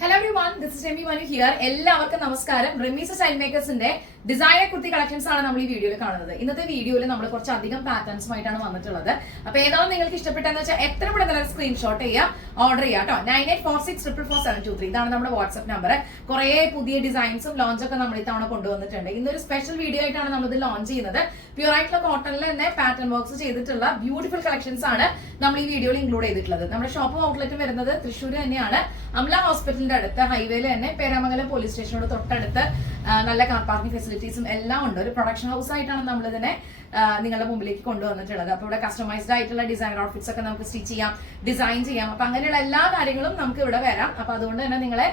Hello everyone this is Rami Manu here എല്ലാവർക്കും നമസ്കാരം. Remees style മേക്കേഴ്സിന്റെ ഡിസൈനർ കുർത്തി കളക്ഷൻസ് ആണ് നമ്മൾ ഈ വീഡിയോയിൽ കാണുന്നത്. ഇന്നത്തെ വീഡിയോയിൽ നമ്മൾ കുറച്ച് അധികം പാറ്റേൺസുമായിട്ടാണ് വന്നിട്ടുള്ളത്. അപ്പൊ ഏതാണ് നിങ്ങൾക്ക് ഇഷ്ടപ്പെട്ടെന്ന് വെച്ചാൽ എത്ര പെട്ടെന്ന് സ്ക്രീൻഷോട്ട് ചെയ്യുക ഓർഡർ ചെയ്യുക കേട്ടോ. Nine eight four six triple four seven two three ഇതാണ് നമ്മുടെ വാട്സ്ആപ്പ് നമ്പർ കുറേ പുതിയ ഡിസൈൻസും ലോഞ്ച് ഒക്കെ നമ്മൾ ഇത്തവണ കൊണ്ടുവന്നിട്ടുണ്ട്. ഇന്നൊരു സ്പെഷ്യൽ വീഡിയോ ആയിട്ടാണ് നമ്മൾ ഇത് ലോഞ്ച് ചെയ്യുന്നത്. പ്യൂർ ആയിട്ടുള്ള കോട്ടണിൽ തന്നെ പാറ്റേൺ വർക്ക്സ് ചെയ്തിട്ടുള്ള ബ്യൂട്ടിഫുൾ കളക്ഷൻസ് ആണ് നമ്മൾ ഈ വീഡിയോയിൽ ഇൻക്ലൂഡ് ചെയ്തിട്ടുള്ളത്. നമ്മുടെ ഷോപ്പ് ഔട്ട്ലെറ്റ് വരുന്നത് തൃശ്ശൂർ തന്നെയാണ്. അംല ഹോസ്പിറ്റലിന്റെ അടുത്ത് ഹൈവേയിൽ തന്നെ പേരാമംഗലം പോലീസ് സ്റ്റേഷനോട് തൊട്ടടുത്ത് നല്ല കാർ പാർക്കിംഗ് ഫെസിലിറ്റീസും എല്ലാം ഉണ്ട്. ഒരു പ്രൊഡക്ഷൻ ഹൗസ് ആയിട്ടാണ് നമ്മൾ ഇതിനെ നിങ്ങളുടെ മുമ്പിലേക്ക് കൊണ്ടുവന്നിട്ടുള്ളത്. അപ്പോൾ ഇവിടെ കസ്റ്റമൈസ്ഡ് ആയിട്ടുള്ള ഡിസൈനർ ഔട്ട്ഫിറ്റ്സ് ഒക്കെ നമുക്ക് സ്റ്റിച്ച് ചെയ്യാം ഡിസൈൻ ചെയ്യാം. അപ്പൊ അങ്ങനെയുള്ള എല്ലാ കാര്യങ്ങളും നമുക്ക് ഇവിടെ വരാം. അപ്പൊ അതുകൊണ്ട് തന്നെ നിങ്ങളെ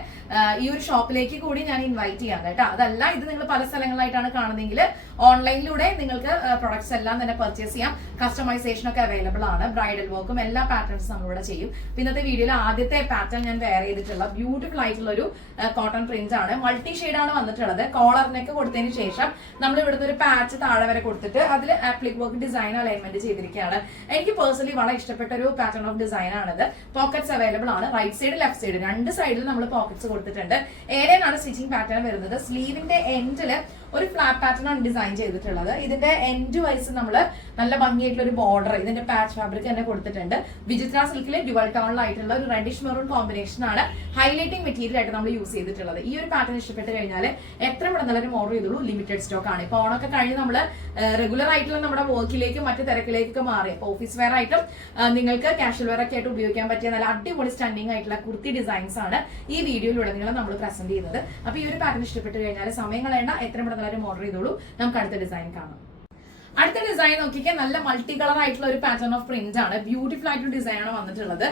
ഈ ഒരു ഷോപ്പിലേക്ക് കൂടി ഞാൻ ഇൻവൈറ്റ് ചെയ്യാം കേട്ടോ. അതല്ല ഇത് നിങ്ങൾ പല സ്ഥലങ്ങളിലായിട്ടാണ് കാണുന്നതെങ്കിൽ ഓൺലൈനിലൂടെ നിങ്ങൾക്ക് പ്രൊഡക്ട്സ് എല്ലാം തന്നെ പർച്ചേസ് ചെയ്യാം. കസ്റ്റമൈസേഷൻ ഒക്കെ അവൈലബിൾ ആണ്. ബ്രൈഡൽ വർക്കും എല്ലാ പാറ്റേൺസും നമ്മളിവിടെ ചെയ്യും. ഇന്നത്തെ വീഡിയോയിൽ ആദ്യത്തെ പാറ്റേൺ ഞാൻ വെയർ ചെയ്തിട്ടുള്ള ബ്യൂട്ടിഫുൾ ആയിട്ടുള്ള ഒരു കോട്ടൺ പ്രിന്റ് ആണ്. മൾട്ടി ഷെയ്ഡ് ആണ് വന്നിട്ടുള്ളത്. കോളറിനൊക്കെ കൊടുത്തതിന് ശേഷം നമ്മൾ ഇവിടുന്ന് ഒരു പാച്ച് താഴെ വരെ കൊടുത്തിട്ട് അതിൽ ആപ്ലിക് വർക്ക് ഡിസൈൻ അലൈൻമെന്റ് ചെയ്തിരിക്കുകയാണ്. എനിക്ക് പേഴ്സണലി വളരെ ഇഷ്ടപ്പെട്ട ഒരു പാറ്റേൺ ഓഫ് ഡിസൈൻ ആണിത്. പോക്കറ്റ്സ് അവൈലബിൾ ആണ്. റൈറ്റ് സൈഡ് ലെഫ്റ്റ് സൈഡ് രണ്ട് സൈഡിൽ നമ്മൾ പോക്കറ്റ്സ് കൊടുത്തിട്ടുണ്ട്. ഏരിയനാണ് സ്റ്റിച്ചിങ് പാറ്റേൺ വരുന്നത്. സ്ലീവിന്റെ എൻഡിൽ ഒരു ഫ്ലാറ്റ് പാറ്റേൺ ആണ് ഡിസൈൻ ചെയ്തിട്ടുള്ളത്. ഇതിന്റെ എൻഡ് വൈസ് നമ്മൾ നല്ല ഭംഗിയായിട്ടുള്ള ഒരു ബോർഡർ ഇതിന്റെ പാച്ച് ഫാബ്രിക് തന്നെ കൊടുത്തിട്ടുണ്ട്. വിചിത്ര സിൽക്കിലെ ഡ്യുവൽ ടോണിലായിട്ടുള്ള ഒരു റെഡിഷ് മെറൂൺ കോമ്പിനേഷൻ ആണ് ഹൈലൈറ്റിംഗ് മെറ്റീരിയൽ ആയിട്ട് നമ്മൾ യൂസ് ചെയ്തിട്ടുള്ളത്. ഈ ഒരു പാറ്റേൺ ഇഷ്ടപ്പെട്ട് കഴിഞ്ഞാൽ എത്ര പെട്ടെന്ന് ഓർഡർ ചെയ്തോളൂ. ലിമിറ്റഡ് സ്റ്റോക്ക് ആണ്. ഇപ്പൊ ഓണൊക്കെ കഴിഞ്ഞ് നമ്മൾ റെഗുലർ ആയിട്ടുള്ള നമ്മുടെ വർക്കിലേക്കും മറ്റു തിരക്കിലേക്കൊക്കെ മാറി. അപ്പൊ ഓഫീസ് വെയർ ആയിട്ടും നിങ്ങൾക്ക് കാഷ്വൽ വെയർ ഒക്കെ ആയിട്ട് ഉപയോഗിക്കാൻ പറ്റിയ നല്ല അടിപൊളി സ്റ്റണ്ടിങ് ആയിട്ടുള്ള കുർത്തി ഡിസൈൻസ് ആണ് ഈ വീഡിയോയിലൂടെ നിങ്ങൾ നമ്മൾ പ്രസന്റ് ചെയ്യുന്നത്. അപ്പൊ ഈ ഒരു പാറ്റേൺ ഇഷ്ടപ്പെട്ട് കഴിഞ്ഞാൽ സമയം കളയേണ്ട. എത്ര പെട്ടെന്ന് ഓർഡർ ചെയ്തോളൂ. നമുക്ക് അടുത്ത ഡിസൈൻ കാണാം. അടുത്ത ഡിസൈൻ നോക്കിക്കാൻ നല്ല മൾട്ടി കളർ ആയിട്ടുള്ള ഒരു പാറ്റേൺ ഓഫ് പ്രിന്റ് ആണ്. ബ്യൂട്ടിഫുൾ ആയിട്ടുള്ള ഡിസൈൻ ആണ് വന്നിട്ടുള്ളത്.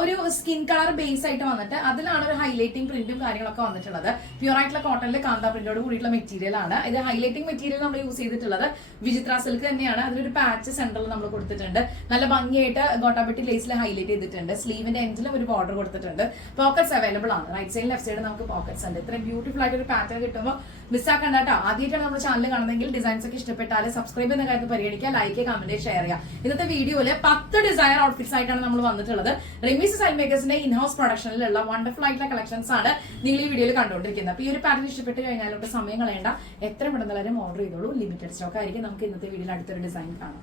ഒരു സ്കിൻ കളർ ബേസ് ആയിട്ട് വന്നിട്ട് അതിലാണ് ഒരു ഹൈലൈറ്റിംഗ് പ്രിന്റും കാര്യങ്ങളൊക്കെ വന്നിട്ടുള്ളത്. പ്യൂർ ആയിട്ടുള്ള കോട്ടണിൽ കാന്ത പ്രിന്റോട് കൂടിയിട്ടുള്ള മെറ്റീരിയൽ ആണ്. ഇത് ഹൈലൈറ്റിംഗ് മെറ്റീരിയൽ നമ്മൾ യൂസ് ചെയ്തിട്ടുള്ളത് വിചിത്ര സിൽക്ക് തന്നെയാണ്. അതിലൊരു പാച്ച് സെന്ററിൽ നമ്മൾ കൊടുത്തിട്ടുണ്ട്. നല്ല ഭംഗിയായിട്ട് ഗോട്ടാപെട്ടി ലേസിൽ ഹൈലൈറ്റ് ചെയ്തിട്ടുണ്ട്. സ്ലീവിന്റെ എൻഡിലും ഒരു ബോർഡർ കൊടുത്തിട്ടുണ്ട്. പോക്കറ്റ്സ് അവൈലബിൾ ആണ്. റൈറ്റ് സൈഡ് ലെഫ്റ്റ് സൈഡ് നമുക്ക് പോക്കറ്റ്സ് ഉണ്ട്. ഇത്രയും ബ്യൂട്ടിഫുൾ ആയിട്ട് ഒരു പാറ്റേൺ കിട്ടുമ്പോൾ മിസ്സാക്കണ്ട കേട്ടോ ആദ്യമായിട്ടാണ് നമ്മുടെ ചാനൽ കാണുന്നതെങ്കിൽ ഡിസൈൻസ് ഒക്കെ ഇഷ്ടപ്പെട്ടാൽ സബ്സ്ക്രൈബ് ചെയ്യുന്ന കാര്യത്തിൽ പരിഗണിക്കുക ലൈക്ക് കമന്റ് ഷെയർ ചെയ്യുക ഇന്നത്തെ വീഡിയോയിൽ പത്ത് ഡിസൈനർ ഔട്ട്ഫിറ്റ്സ് ആയിട്ടാണ് നമ്മൾ വന്നിട്ടുള്ളത്. റിമീസ് സൈൽ മേക്കേഴ്സിന്റെ ഇൻഹൗസ് പ്രൊഡക്ഷനിലുള്ള വണ്ടർഫുൾ ആയിട്ടുള്ള കളക്ഷൻസ് ആണ് നിങ്ങൾ ഈ വീഡിയോയിൽ കണ്ടുകൊണ്ടിരിക്കുന്നത്. അപ്പൊ ഈ ഒരു പാറ്റേൺ ഇഷ്ടപ്പെട്ട് കഴിഞ്ഞാലോട്ട് സമയം കളയേണ്ട. എത്ര പെട്ടെന്ന് ഓർഡർ ചെയ്തോളൂ. ലിമിറ്റഡ് സ്റ്റോക്ക് ആയിരിക്കും. നമുക്ക് ഇന്നത്തെ വീഡിയോയിൽ അടുത്തൊരു ഡിസൈൻ കാണാം.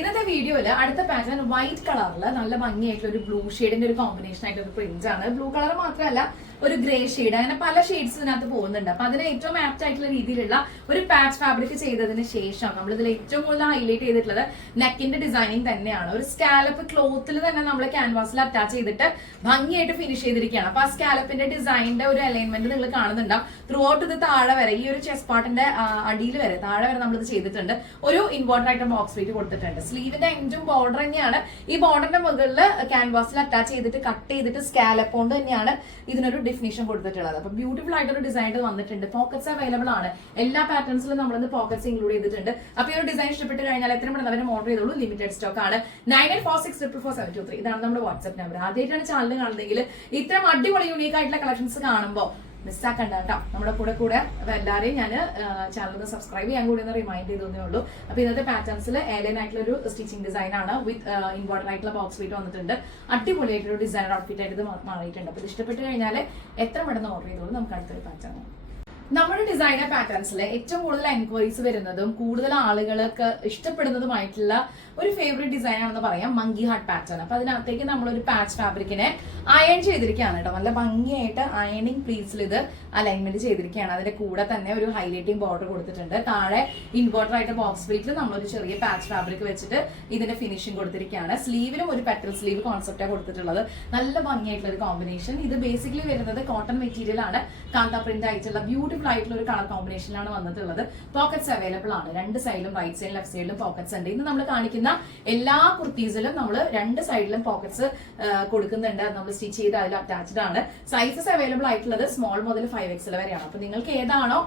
ഇന്നത്തെ വീഡിയോയിൽ അടുത്ത പാറ്റേൺ വൈറ്റ് കളറിൽ നല്ല ഭംഗിയായിട്ടുള്ള ഒരു ബ്ലൂ ഷെയ്ഡിന്റെ ഒരു കോമ്പിനേഷൻ ആയിട്ട് ഒരു പ്രിന്റ് ആണ്. ബ്ലൂ കളർ മാത്രമല്ല ഒരു ഗ്രേ ഷെയ്ഡ് അങ്ങനെ പല ഷെയ്ഡ്സ് ഇതിനകത്ത് പോകുന്നുണ്ട്. അപ്പൊ അതിന് ഏറ്റവും ആപ്റ്റ് ആയിട്ടുള്ള രീതിയിലുള്ള ഒരു പാച്ച് ഫാബ്രിക് ചെയ്തതിന് ശേഷം നമ്മൾ ഇതിൽ ഏറ്റവും കൂടുതൽ ഹൈലൈറ്റ് ചെയ്തിട്ടുള്ളത് നെക്കിന്റെ ഡിസൈനിങ് തന്നെയാണ്. ഒരു സ്കാലപ്പ് ക്ലോത്തിൽ തന്നെ നമ്മൾ ക്യാൻവാസിൽ അറ്റാച്ച് ചെയ്തിട്ട് ഭംഗിയായിട്ട് ഫിനിഷ് ചെയ്തിരിക്കുകയാണ്. അപ്പൊ ആ സ്കാലപ്പിന്റെ ഡിസൈനിന്റെ ഒരു അലൈൻമെന്റ് നിങ്ങൾ കാണുന്നുണ്ടാവും. ത്രൂ ഔട്ട് ഇത് താഴെ വരെ ഈ ഒരു ചെസ് പാട്ടിന്റെ അടിയിൽ വരെ താഴെ വരെ നമ്മൾ ഇത് ചെയ്തിട്ടുണ്ട്. ഒരു ഇമ്പോർട്ടന്റ് ആയിട്ട് ബോക്സ് വെയിറ്റ് കൊടുത്തിട്ടുണ്ട്. സ്ലീവിന്റെ എൻഡും ബോർഡർ തന്നെയാണ്. ഈ ബോർഡറിന്റെ മുകളിൽ ക്യാൻവാസിൽ അറ്റാച്ച് ചെയ്തിട്ട് കട്ട് ചെയ്തിട്ട് സ്കാലപ്പ് കൊണ്ട് തന്നെയാണ് ഇതിനൊരു ഡെഫിനേഷൻ കൊടുത്തിട്ടുള്ളത്. അപ്പൊ ബ്യൂട്ടിഫുൾ ആയിട്ടൊരു ഡിസൈൻ വന്നിട്ടുണ്ട്. പോക്കറ്റ്സ് അവൈലബിൾ ആണ്. എല്ലാ പാറ്റേൺസിലും നമ്മൾ പോക്കറ്റ്സ് ഇൻക്ലൂഡ് ചെയ്തിട്ടുണ്ട്. അപ്പൊ ഈ ഒരു ഡിസൈൻ ഇഷ്ടപ്പെട്ട് കഴിഞ്ഞാൽ എത്ര പെട്ടെന്ന് അവരെ ഓർഡർ ചെയ്തോളൂ? ലിമിറ്റഡ് സ്റ്റോക്ക് ആണ്. Nine eight four six triple four seven two three ഇതാണ് നമ്മുടെ വാട്സ്ആപ്പ് നമ്പർ ആദ്യമായിട്ടാണ് ചാനൽ കാണുന്നതെങ്കിൽ ഇത്തരം അടിപൊളി യൂണീക്ക് ആയിട്ടുള്ള കളക്ഷൻസ് കാണുമ്പോൾ മിസ്സാക്കണ്ട കേട്ടോ നമ്മുടെ കൂടെ കൂടെ അപ്പൊ എല്ലാവരെയും ഞാൻ ഒന്ന് സബ്സ്ക്രൈബ് ചെയ്യാൻ കൂടി ഒന്ന് റിമൈൻഡ് ചെയ്തേ ഉള്ളൂ. അപ്പൊ ഇന്നത്തെ പാറ്റേൺസിൽ ഏലിയൻ ആയിട്ടുള്ള ഒരു സ്റ്റിച്ചിങ് ഡിസൈൻ ആണ്. വിത്ത് ഇമ്പോർട്ടന്റ് ആയിട്ടുള്ള ബോക്സ് ഫീറ്റ് വന്നിട്ടുണ്ട്. അടിപൊളിയായിട്ടൊരു ഡിസൈനർ ഔട്ട്ഫിറ്റ് ആയിട്ട് ഇത് മാറിയിട്ടുണ്ട്. അപ്പൊ ഇത് ഇഷ്ടപ്പെട്ട് കഴിഞ്ഞാൽ എത്ര പെട്ടെന്ന് ഓർഡർ ചെയ്തോളൂ. നമുക്ക് അടുത്തൊരു പാറ്റേൺ നമ്മുടെ ഡിസൈനർ പാറ്റേൺസിൽ ഏറ്റവും കൂടുതൽ എൻക്വയറീസ് വരുന്നതും കൂടുതൽ ആളുകൾക്ക് ഇഷ്ടപ്പെടുന്നതുമായിട്ടുള്ള ഒരു ഫേവറേറ്റ് ഡിസൈൻ ആണെന്ന് പറയാം. മങ്കി ഹാർട്ട് പാറ്റേൺ അപ്പൊ അതിനകത്തേക്ക് ഒരു പാച്ച് ഫാബ്രിക്കിനെ അയൺ ചെയ്തിരിക്കുകയാണ് കേട്ടോ. നല്ല ഭംഗിയായിട്ട് അയണിങ് പ്ലീസിൽ ഇത് അലൈൻമെന്റ് ചെയ്തിരിക്കുകയാണ്. അതിന്റെ കൂടെ തന്നെ ഒരു ഹൈലൈറ്റിംഗ് ബോർഡർ കൊടുത്തിട്ടുണ്ട്. താഴെ ഇൻവേർട്ടർ ആയിട്ട് ബോക്സ് പ്ലീറ്റിൽ നമ്മളൊരു ചെറിയ പാച്ച് ഫാബ്രിക് വെച്ചിട്ട് ഇതിന്റെ ഫിനിഷിംഗ് കൊടുത്തിരിക്കുകയാണ്. സ്ലീവിലും ഒരു പെറ്റൽ സ്ലീവ് കോൺസെപ്റ്റാണ് കൊടുത്തിട്ടുള്ളത്. നല്ല ഭംഗിയായിട്ടുള്ള ഒരു കോമ്പിനേഷൻ ഇത് ബേസിക്കലി വരുന്നത് കോട്ടൺ മെറ്റീരിയൽ ആണ്. കാന്ത പ്രിന്റ് ആയിട്ടുള്ള ബ്യൂട്ടിഫുൾ ആയിട്ടുള്ള ഒരു കളർ കോമ്പിനേഷനിലാണ് വന്നിട്ടുള്ളത്. പോക്കറ്റ്സ് അവൈലബിൾ ആണ്. രണ്ട് സൈഡിലും റൈറ്റ് സൈഡിലും ലെഫ്റ്റ് സൈഡിലും പോക്കറ്റ്സ് ഉണ്ട്. ഇന്ന് നമ്മൾ കാണിക്കുന്ന എല്ലാ കുർത്തീസിലും നമ്മൾ രണ്ട് സൈഡിലും പോക്കറ്റ്സ് കൊടുക്കുന്നുണ്ട്. നമ്മൾ സ്റ്റിച്ച് ചെയ്ത് അതിൽ അറ്റാച്ച്ഡ് ആണ്. സൈസസ് അവൈലബിൾ ആയിട്ടുള്ളത് സ്മോൾ മുതൽ ഫൈവ് എക്സ് വരെയാണ്. അപ്പൊ നിങ്ങൾക്ക് ഏതാണോ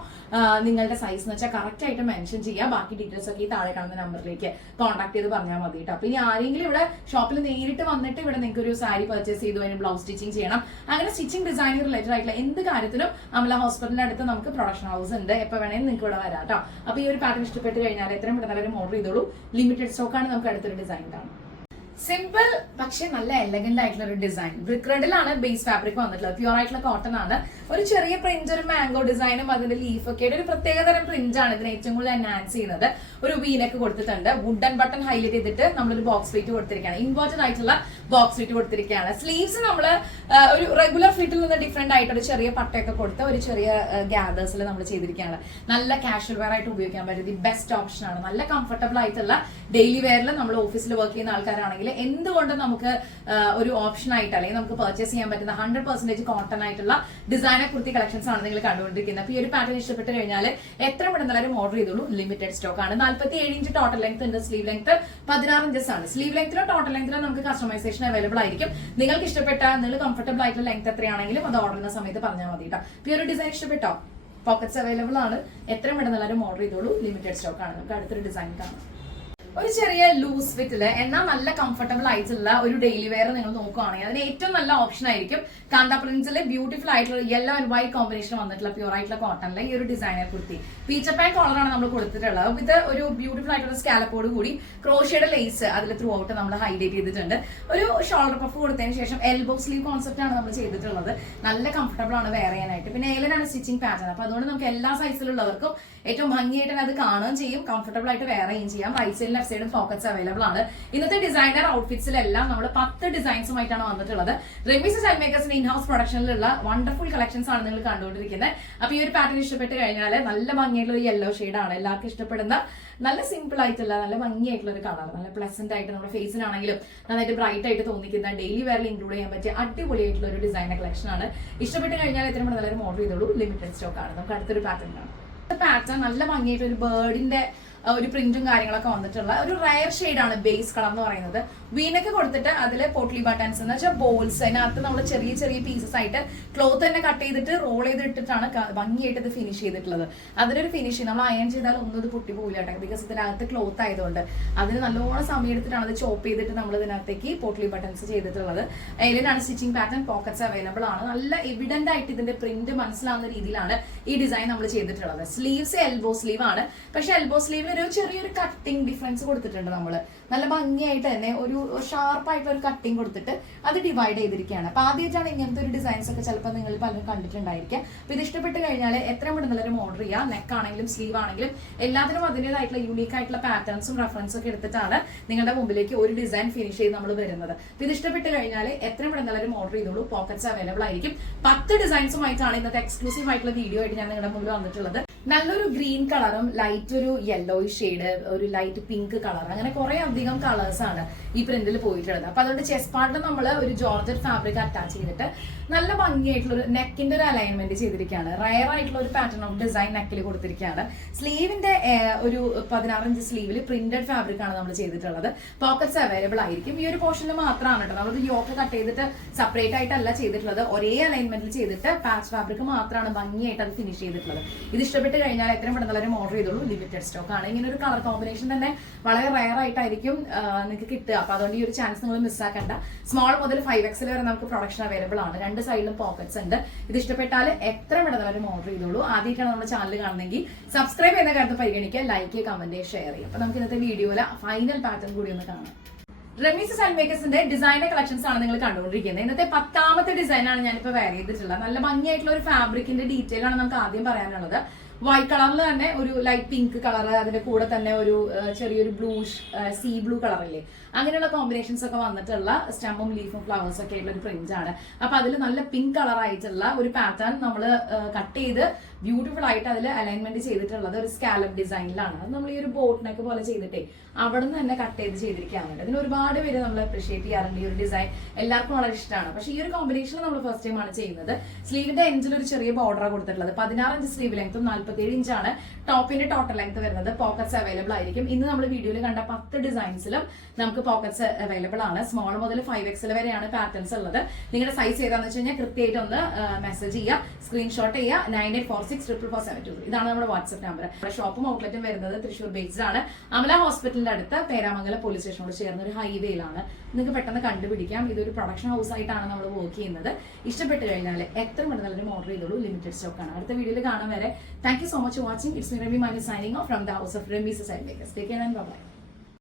നിങ്ങളുടെ സൈസ് എന്ന് വെച്ചാൽ കറക്റ്റ് ആയിട്ട് മെൻഷൻ ചെയ്യുക ബാക്കി ഡീറ്റെയിൽസ് ഒക്കെ ഈ താഴെ കാണുന്ന നമ്പറിലേക്ക് കോൺടാക്ട് ചെയ്ത് പറഞ്ഞാൽ മതി കേട്ടോ അപ്പൊ ഇനി ആരെങ്കിലും ഇവിടെ ഷോപ്പിൽ നേരിട്ട് വന്നിട്ട് ഇവിടെ നിങ്ങൾക്ക് ഒരു സാരി പർച്ചേസ് ചെയ്തു അതിന് ബ്ലൗസ് സ്റ്റിച്ചിങ് ചെയ്യണം. അങ്ങനെ സ്റ്റിച്ചിങ് ഡിസൈനിങ് റിലേറ്റഡ് ആയിട്ടുള്ള എന്ത് കാര്യത്തിലും അമല ഹോസ്പിറ്റലിന്റെ അടുത്ത് നമുക്ക് പ്രൊഡക്ഷൻ ഹൗസ് ഉണ്ട്. എപ്പോൾ വേണമെങ്കിലും നിങ്ങൾക്ക് ഇവിടെ വരാം കേട്ടോ അപ്പൊ ഈ ഒരു പാറ്റേൺ ഇഷ്ടപ്പെട്ട് കഴിഞ്ഞാൽ എത്രയും പെട്ടെന്ന് ഓർഡർ ചെയ്തോളൂ. ലിമിറ്റഡ് സ്റ്റോക്കാണ് നമുക്ക് അടുത്തൊരു ഡിസൈൻ കാണാം. സിമ്പിൾ പക്ഷെ നല്ല എലഗന്റ് ആയിട്ടുള്ള ഒരു ഡിസൈൻ ബ്രിക്ക് റെഡിലാണ് ബേസ് ഫാബ്രിക് വന്നിട്ടുള്ളത്. പ്യൂർ ആയിട്ടുള്ള കോട്ടൺ ആണ്. ഒരു ചെറിയ പ്രിന്റ് ഒരു മാംഗോ ഡിസൈനും അതിന്റെ ലീഫ് ഒക്കെ ഒരു പ്രത്യേകതരം പ്രിന്റ് ആണ് ഇതിന് ഏറ്റവും കൂടുതൽ എൻഹാൻസ് ചെയ്യുന്നത്. ഒരു വീനൊക്കെ കൊടുത്തിട്ടുണ്ട്. വുഡൻ ബട്ടൺ ഹൈലൈറ്റ് ചെയ്തിട്ട് നമ്മളൊരു ബോക്സ് പ്ലേറ്റ് കൊടുത്തിരിക്കുകയാണ്. ഇമ്പോർട്ടന്റ് ആയിട്ടുള്ള ബോക്സ് ഫിറ്റ് കൊടുത്തിരിക്കുകയാണ്. സ്ലീവ്സ് നമ്മൾ ഒരു റെഗുലർ ഫിറ്റിൽ നിന്ന് ഡിഫറെന്റ് ആയിട്ട് ഒരു ചെറിയ പട്ടയൊക്കെ കൊടുത്ത് ഒരു ചെറിയ ഗ്യാദേഴ്സിൽ നമ്മൾ ചെയ്തിരിക്കുകയാണ്. നല്ല കാഷ്വൽ വെയർ ആയിട്ട് ഉപയോഗിക്കാൻ പറ്റും. ദി ബെസ്റ്റ് ഓപ്ഷൻ ആണ്. നല്ല കംഫർട്ടബിൾ ആയിട്ടുള്ള ഡെയിലി വെയറിൽ നമ്മൾ ഓഫീസിൽ വർക്ക് ചെയ്യുന്ന ആൾക്കാരാണെങ്കിൽ എന്തുകൊണ്ട് നമുക്ക് ഒരു ഓപ്ഷൻ ആയിട്ട് അല്ലെങ്കിൽ നമുക്ക് പർച്ചേസ് ചെയ്യാൻ പറ്റുന്ന ഹൺഡ്രഡ് പെർസെന്റേജ് കോട്ടൺ ആയിട്ടുള്ള ഡിസൈനർ കുർത്തി കളക്ഷൻസ് ആണ് നിങ്ങൾ കണ്ടുകൊണ്ടിരിക്കുന്നത്. അപ്പൊ ഈ ഒരു പാറ്റേൺ ഇഷ്ടപ്പെട്ട് കഴിഞ്ഞാൽ എത്ര പെട്ടെന്നാലും ഓർഡർ ചെയ്തോളൂ? ലിമിറ്റഡ് സ്റ്റോക്ക് ആണ്. നാല്പത്തി ഏഴ് ഇഞ്ച് ടോട്ടൽ ലെങ്ത് ഉണ്ട്. സ്ലീവ് ലെങ്ത് പതിനാറ് ഇഞ്ചസ് ആണ്. സ്ലീവ് ലെങ്ത്തിലോ ടോട്ടൽ ലെങ്ത്തിലോ നമുക്ക് കസ്റ്റമൈസേഷൻ അവൈലബിൾ ആയിരിക്കും. നിങ്ങൾക്ക് ഇഷ്ടപ്പെട്ട നിങ്ങൾ കംഫർട്ടബിൾ ആയിട്ടുള്ള ലെങ്ത് എത്രയാണെങ്കിലും അത് ഓർഡർ ചെയ്യുന്ന സമയത്ത് പറഞ്ഞാൽ മതി കേട്ടോ ഈ ഒരു ഡിസൈൻ ഇഷ്ടപ്പെട്ടോ? പോക്കറ്റ്സ് അവൈലബിൾ ആണ്. എത്രയും പെട്ടെന്നാലും ഓർഡർ ചെയ്തോളൂ. ലിമിറ്റഡ് സ്റ്റോക്ക് ആണ്. നമുക്ക് അടുത്തൊരു ഡിസൈൻ കാണാം. ഒരു ചെറിയ ലൂസ് ഫിറ്റിൽ എന്നാൽ നല്ല കംഫർട്ടബിൾ ആയിട്ടുള്ള ഒരു ഡെയിലി വെയർ നിങ്ങൾ നോക്കുകയാണെങ്കിൽ അതിന് ഏറ്റവും നല്ല ഓപ്ഷൻ ആയിരിക്കും കാന്ത പ്രിൻസിലെ ബ്യൂട്ടിഫുൾ ആയിട്ടുള്ള യെല്ലോ ആൻഡ് വൈറ്റ് കോമ്പിനേഷൻ വന്നിട്ടുള്ള പ്യൂർ ആയിട്ടുള്ള കോട്ടണിലെ ഈ ഒരു ഡിസൈനർ കുർത്തി. പീച്ചർ പാൻ കോളറാണ് നമ്മൾ കൊടുത്തിട്ടുള്ളത്. വിത്ത് ഒരു ബ്യൂട്ടിഫുൾ ആയിട്ടുള്ള സ്കാലപ്പോട് കൂടി ക്രോഷയുടെ ലേസ് അതിൽ ത്രൂ ഔട്ട് നമ്മൾ ഹൈലൈറ്റ് ചെയ്തിട്ടുണ്ട്. ഒരു ഷോൾഡർ പഫ് കൊടുത്തതിന് ശേഷം എൽബോ സ്ലീവ് കോൺസെപ്റ്റ് ആണ് നമ്മൾ ചെയ്തിട്ടുള്ളത്. നല്ല കംഫർട്ടബിൾ ആണ് വെയർ ചെയ്യാനായിട്ട്. പിന്നെ ഏലനാണ് സ്റ്റിച്ചിങ് പാറ്റേൺ അപ്പൊ അതുകൊണ്ട് നമുക്ക് എല്ലാ സൈസിലുള്ളവർക്കും ഏറ്റവും ഭംഗിയായിട്ട് അത് കാണുകയും ചെയ്യും. കംഫർട്ടബിൾ ആയിട്ട് വെയർ ചെയ്യുകയും ചെയ്യാം. റൈറ്റ് സൈഡിലും ലെഫ്റ്റ് സൈഡും പോക്കറ്റ്സ് അവൈലബിൾ ആണ്. ഇന്നത്തെ ഡിസൈനർ ഔട്ട്ഫിറ്റ്സിലെല്ലാം നമ്മൾ പത്ത് ഡിസൈൻസുമായിട്ടാണ് വന്നിട്ടുള്ളത്. റെമീസ് സെൽ മേക്കേഴ്സിന്റെ ഇൻ ഹൗസ് പ്രൊഡക്ഷനിലുള്ള വണ്ടർഫുൾ കളക്ഷൻസ് ആണ് നിങ്ങൾ കണ്ടുകൊണ്ടിരിക്കുന്നത്. അപ്പൊ ഈ ഒരു പാറ്റേൺ ഇഷ്ടപ്പെട്ട് കഴിഞ്ഞാൽ നല്ല ഭംഗിയായിട്ടുള്ള ഒരു യെല്ലോ ആണ് എല്ലാവർക്കും ഇഷ്ടപ്പെടുന്ന നല്ല സിമ്പിൾ ആയിട്ടുള്ള നല്ല ഭംഗിയായിട്ടുള്ള ഒരു കളർ നല്ല പ്ലസന്റ് ആയിട്ട് നമ്മുടെ ഫേസിനാണെങ്കിലും നന്നായിട്ട് ബ്രൈറ്റ് ആയിട്ട് തോന്നിക്കുന്ന ഡെയിലി വെയറിൽ ഇൻക്ലൂഡ് ചെയ്യാൻ പറ്റിയ അടിപൊളിയായിട്ടുള്ള ഒരു ഡിസൈനർ കളക്ഷൻ ആണ്. ഇഷ്ടപ്പെട്ട് കഴിഞ്ഞാൽ എത്രയും നല്ലൊരു ഓർഡർ ചെയ്തോളൂ. ലിമിറ്റഡ് സ്റ്റോക്ക് ആണ്. നമുക്ക് അടുത്തൊരു പാറ്റേൺ കാണാം. പാറ്റേൺ നല്ല ഭംഗിയായിട്ട് ഒരു ബേർഡിന്റെ ഒരു പ്രിന്റും കാര്യങ്ങളൊക്കെ വന്നിട്ടുള്ള ഒരു റയർ ആണ് ബേസ് കളർ എന്ന് പറയുന്നത്. വീനൊക്കെ കൊടുത്തിട്ട് അതിൽ പോട്ട്ലി ബട്ടൺസ് എന്ന് വെച്ചാൽ ബോൾസ് അതിനകത്ത് നമ്മൾ ചെറിയ ചെറിയ പീസസ് ആയിട്ട് ക്ലോത്ത് തന്നെ കട്ട് ചെയ്തിട്ട് റോൾ ചെയ്ത് ഇട്ടിട്ടാണ് ഭംഗിയായിട്ട് ഇത് ഫിനിഷ് ചെയ്തിട്ടുള്ളത്. അതിനൊരു ഫിനിഷ് നമ്മൾ അയൺ ചെയ്താൽ ഒന്നും ഇത് പൊട്ടി പോകില്ല കേട്ടോ ബിക്കോസ് ഇതിനകത്ത് ക്ലോത്ത് ആയതുകൊണ്ട്. അതിന് നല്ലോണം സമയം എടുത്തിട്ടാണ് അത് ചോപ്പ് ചെയ്തിട്ട് നമ്മൾ ഇതിനകത്തേക്ക് പോട്ട്ലി ബട്ടൺസ് ചെയ്തിട്ടുള്ളത്. അതിലാണ് സ്റ്റിച്ചിങ് പാറ്റേൺ പോക്കറ്റ്സ് അവൈലബിൾ ആണ്. നല്ല എവിഡന്റ് ആയിട്ട് ഇതിന്റെ പ്രിന്റ് മനസ്സിലാവുന്ന രീതിയിലാണ് ഈ ഡിസൈൻ നമ്മൾ ചെയ്തിട്ടുള്ളത്. സ്ലീവ്സ് എൽബോ സ്ലീവ് ആണ്. പക്ഷെ എൽബോ സ്ലീവിൽ ഒരു ചെറിയൊരു കട്ടിങ് ഡിഫറൻസ് കൊടുത്തിട്ടുണ്ട് നമ്മൾ നല്ല ഭംഗിയായിട്ട് തന്നെ ഒരു ഷാർപ്പായിട്ട് ഒരു കട്ടിങ് കൊടുത്തിട്ട് അത് ഡിവൈഡ് ചെയ്തിരിക്കുകയാണ്. അപ്പൊ ആദ്യമായിട്ടാണ് ഇങ്ങനത്തെ ഒരു ഡിസൈൻസ് ഒക്കെ ചിലപ്പോൾ നിങ്ങൾ പലരും കണ്ടിട്ടുണ്ടായിരിക്കാം. അപ്പൊ ഇത് ഇഷ്ടപ്പെട്ട് കഴിഞ്ഞാൽ എത്രയും പെട്ടെന്ന് ഓർഡർ ചെയ്യുക. നെക്ക് ആണെങ്കിലും സ്ലീവ് ആണെങ്കിലും എല്ലാത്തിനും അതിന്റെതായിട്ടുള്ള യൂണീക്ക് ആയിട്ടുള്ള പാറ്റേൺസും റെഫറൻസും ഒക്കെ എടുത്തിട്ടാണ് നിങ്ങളുടെ മുമ്പിലേക്ക് ഒരു ഡിസൈൻ ഫിനിഷ് ചെയ്ത് നമ്മൾ വരുന്നത്. അപ്പൊ ഇത് ഇഷ്ടപ്പെട്ട് കഴിഞ്ഞാൽ എത്രയും പെട്ടെന്ന് ഓർഡർ ചെയ്തോളൂ. പോക്കറ്റ്സ് അവൈലബിൾ ആയിരിക്കും. പത്ത് ഡിസൈൻസുമായിട്ടാണ് ഇന്നത്തെ എക്സ്ക്ലൂസീവ് ആയിട്ടുള്ള വീഡിയോ ആയിട്ട് ഞാൻ നിങ്ങളുടെ മുമ്പിൽ വന്നിട്ടുള്ളത്. നല്ലൊരു ഗ്രീൻ കളറും ലൈറ്റ് ഒരു യെല്ലോ ഷെയ്ഡ് ഒരു ലൈറ്റ് പിങ്ക് കളർ അങ്ങനെ കുറെ അധികം കളേഴ്സ് ആണ് ഈ പ്രിന്റിൽ പോയിട്ടുള്ളത്. അപ്പൊ അതുകൊണ്ട് ചെസ്റ്റ് പാർട്ടിൽ നമ്മൾ ഒരു ജോർജറ്റ് ഫാബ്രിക് അറ്റാച്ച് ചെയ്തിട്ട് നല്ല ഭംഗിയായിട്ടുള്ള ഒരു നെക്കിന്റെ ഒരു അലൈൻമെന്റ് ചെയ്തിരിക്കുകയാണ്. റയർ ആയിട്ടുള്ള ഒരു പാറ്റേൺ ഓഫ് ഡിസൈൻ നെക്കിൽ കൊടുത്തിരിക്കുകയാണ്. സ്ലീവിന്റെ ഒരു പതിനാറ് ഇഞ്ച് സ്ലീവിൽ പ്രിന്റഡ് ഫാബ്രിക് ആണ് നമ്മൾ ചെയ്തിട്ടുള്ളത്. പോക്കറ്റ്സ് അവൈലബിൾ ആയിരിക്കും. ഈ ഒരു പോർഷനിൽ മാത്രമാണ് കേട്ടോ. നമ്മൾ യോക്ക് കട്ട് ചെയ്തിട്ട് സെപ്പറേറ്റ് ആയിട്ടല്ല ചെയ്തിട്ടുള്ളത്. ഒരേ അലൈൻമെന്റിൽ ചെയ്തിട്ട് പാച്ച് ഫാബ്രിക് മാത്രമാണ് ഭംഗിയായിട്ട് അത് ഫിനിഷ് ചെയ്തിട്ടുള്ളത്. ഇത് ഇഷ്ടപ്പെട്ട് കഴിഞ്ഞാൽ എത്രയും പെട്ടെന്ന് ഓർഡർ ചെയ്തോളൂ. ലിമിറ്റഡ് സ്റ്റോക്ക് ആണ്. ഇങ്ങനെ ഒരു കളർ കോമ്പിനേഷൻ തന്നെ വളരെ റയർ ആയിട്ടായിരിക്കും ആ, നിങ്ങൾക്ക് കിട്ടുക. അപ്പൊ അതുകൊണ്ട് ഈ ഒരു ചാൻസ് നിങ്ങൾ മിസ്സാക്കണ്ട സ്മോൾ മുതൽ ഫൈവ് എക്സിൽ വരെ നമുക്ക് പ്രൊഡക്ഷൻ അവൈലബിൾ ആണ്. രണ്ട് സൈഡിലും പോക്കറ്റ്സ് ഉണ്ട്. ഇത് ഇഷ്ടപ്പെട്ടാൽ എത്ര വിടുന്നവരും ഓർഡർ ചെയ്തോളൂ. ആദ്യമായിട്ടാണ് നമ്മുടെ ചാനൽ കാണുന്നെങ്കിൽ സബ്സ്ക്രൈബ് ചെയ്യുന്ന കാര്യത്തിൽ പരിഗണിക്കുക ലൈക്ക് കമന്റ് ഷെയർ ചെയ്യുക അപ്പൊ നമുക്ക് ഇന്നത്തെ വീഡിയോയിലെ ഫൈനൽ പാറ്റേൺ കൂടി ഒന്ന് കാണാം. റമീസ് സൺമേക്കേഴ്സിന്റെ ഡിസൈനർ കളക്ഷൻസ് ആണ് നിങ്ങൾ കണ്ടുകൊണ്ടിരിക്കുന്നത്. ഇന്നത്തെ പത്താമത്തെ ഡിസൈനാണ് ഞാനിപ്പോൾ ഞാനിപ്പോ വെയർ ചെയ്തിട്ടുള്ളത്. നല്ല ഭംഗിയായിട്ടുള്ള ഒരു ഫാബ്രിക്കിന്റെ ഡീറ്റെയിൽ ആണ് നമുക്ക് ആദ്യം പറയാനുള്ളത്. വൈറ്റ് കളറിൽ തന്നെ ഒരു ലൈറ്റ് പിങ്ക് കളർ അതിന്റെ കൂടെ തന്നെ ഒരു ചെറിയൊരു ബ്ലൂഷ് സീ ബ്ലൂ കളറില്ലേ അങ്ങനെയുള്ള കോമ്പിനേഷൻസ് ഒക്കെ വന്നിട്ടുള്ള സ്റ്റാമ്പും ലീഫും ഫ്ലവേഴ്സ് ഒക്കെ ആയിട്ടുള്ള ഒരു പ്രിന്റ് ആണ്. അപ്പൊ അതിൽ നല്ല പിങ്ക് കളർ ആയിട്ടുള്ള ഒരു പാറ്റേൺ നമ്മൾ കട്ട് ചെയ്ത് ബ്യൂട്ടിഫുൾ ആയിട്ട് അതിൽ അലൈൻമെന്റ് ചെയ്തിട്ടുള്ളത് ഒരു സ്കാലപ്പ് ഡിസൈനിലാണ് അത് നമ്മൾ ഈ ഒരു ബോട്ടിനൊക്കെ പോലെ ചെയ്തിട്ടേ അവിടെ നിന്ന് തന്നെ കട്ട് ചെയ്ത് ചെയ്തിരിക്കുകയാണ്. അതിന് ഒരുപാട് പേര് നമ്മൾ അപ്രീഷിയേറ്റ് ചെയ്യാറുണ്ട് ഈ ഒരു ഡിസൈൻ എല്ലാവർക്കും വളരെ ഇഷ്ടമാണ്. പക്ഷേ ഈ ഒരു കോമ്പിനേഷൻ നമ്മൾ ഫസ്റ്റ് ടൈം ആണ് ചെയ്യുന്നത്. സ്ലീവിന്റെ എൻജിൽ ഒരു ചെറിയ ബോർഡറാണ് കൊടുത്തിട്ടുള്ളത്. പതിനാറ് ഇഞ്ച് സ്ലീവ് ലെങ്ത്തും നാല്പത്തിയേഴ് ഇഞ്ചാണ്. ടോപ്പിന്റെ ടോട്ടൽ ലെങ്ത് വരുന്നത് പോക്കറ്റ്സ് അവൈലബിൾ ആയിരിക്കും. ഇന്ന് നമ്മൾ വീഡിയോയിൽ കണ്ട പത്ത് ഡിസൈൻസിലും നമുക്ക് പോക്കറ്റ്സ് അവൈലബിൾ ആണ്. സ്മോൾ മുതൽ ഫൈവ് എക്സൽ വരെയാണ് പാറ്റേൺസ് ഉള്ളത്. നിങ്ങളുടെ സൈസ് ഏതാന്ന് വെച്ച് കഴിഞ്ഞാൽ കൃത്യമായിട്ട് ഒന്ന് മെസ്സേജ് ചെയ്യുക സ്ക്രീൻഷോട്ട് ചെയ്യുക nine eight four six triple four seven two ഇതാണ് നമ്മുടെ വാട്സ്ആപ്പ് നമ്പർ നമ്മുടെ ഷോപ്പും ഔട്ട്ലെറ്റും വരുന്നത് തൃശ്ശൂർ ബേസ്ഡ് ആണ്. അമല ഹോസ്പിറ്റലിന്റെ അടുത്ത് പേരാമംഗലം പോലീസ് സ്റ്റേഷനോട് ചേർന്ന ഒരു ഹൈവേയിലാണ് നിങ്ങൾക്ക് പെട്ടെന്ന് കണ്ടുപിടിക്കാം. ഇതൊരു പ്രൊഡക്ഷൻ ഹൗസ് ആയിട്ടാണ് നമ്മൾ വർക്ക് ചെയ്യുന്നത്. ഇഷ്ടപ്പെട്ടു കഴിഞ്ഞാൽ എത്ര മണി നല്ലൊരു ഓർഡർ ചെയ്തോളൂ. ലിമിറ്റഡ് സ്റ്റോക്ക് ആണ്. അടുത്ത വീഡിയോയിൽ കാണാൻ വരെ. Thank Thank you so much for watching. It's me, Remy Minus signing off from the House of Remy Society Makers. Take care and bye-bye.